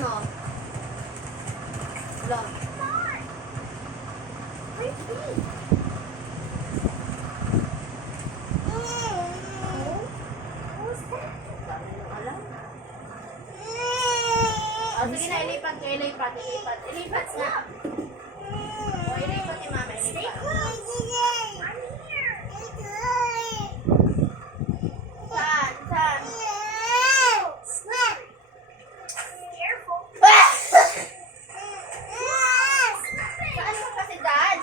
no? Wala. Oh, sige na, ilipat nyo, ilipat. Ilipat nga. O, ilipat ni mama, ilipat. Saan? Saan? Saan mo kasi dad?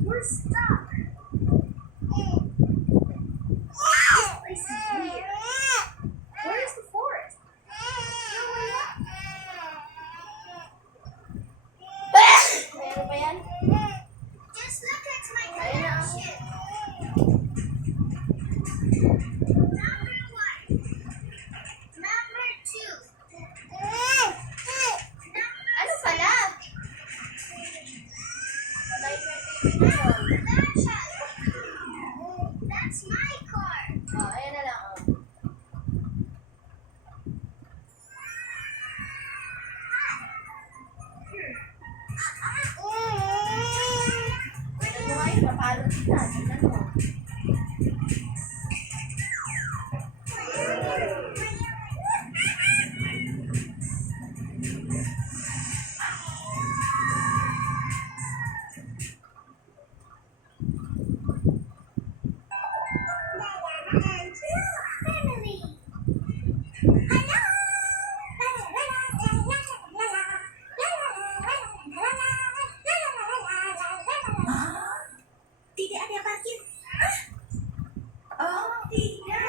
We're stuck. This is weird. Where is the forest? Meron pa yan? Just look at my Ayun na. collection. Number 1. Number 2. Ano pala? Patay ko yung TV na yun. That's my car. Oh, ayan na lang. Oh. Pwede mo nga yun, papalo kita. Tignan mo. Family. Tidak ada parkir. Oh, tidak.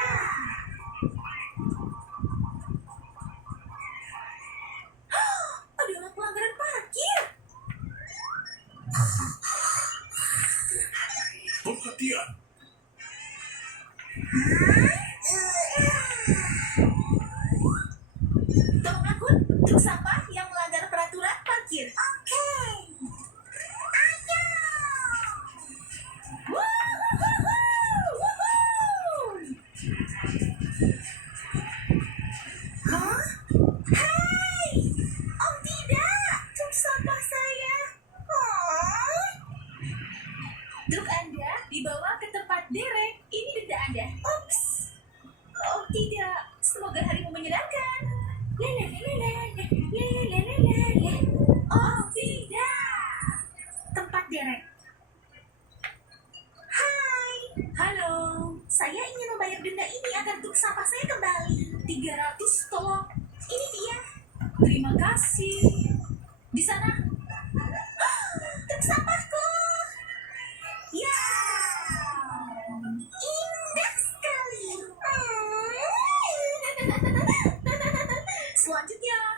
Adalah pelanggaran parkir. Perhatian, Tolong akun truk sampah yang melanggar peraturan parkir. Oke. Ayo. Hah? Hai. Oh tidak, truk sampah saya. Oh. Truk Anda dibawa ke tempat derek. Ini denda Anda. Ups. Oh tidak, semoga harimu menyenangkan. Lalalala. Oh tidak, tempat derek. Hai, halo. Saya ingin membayar denda ini agar truk sampah saya kembali. 300 tolong. Ini dia. Terima kasih. Di sana. Truk sampahku. Ya. Indah sekali. Selanjutnya.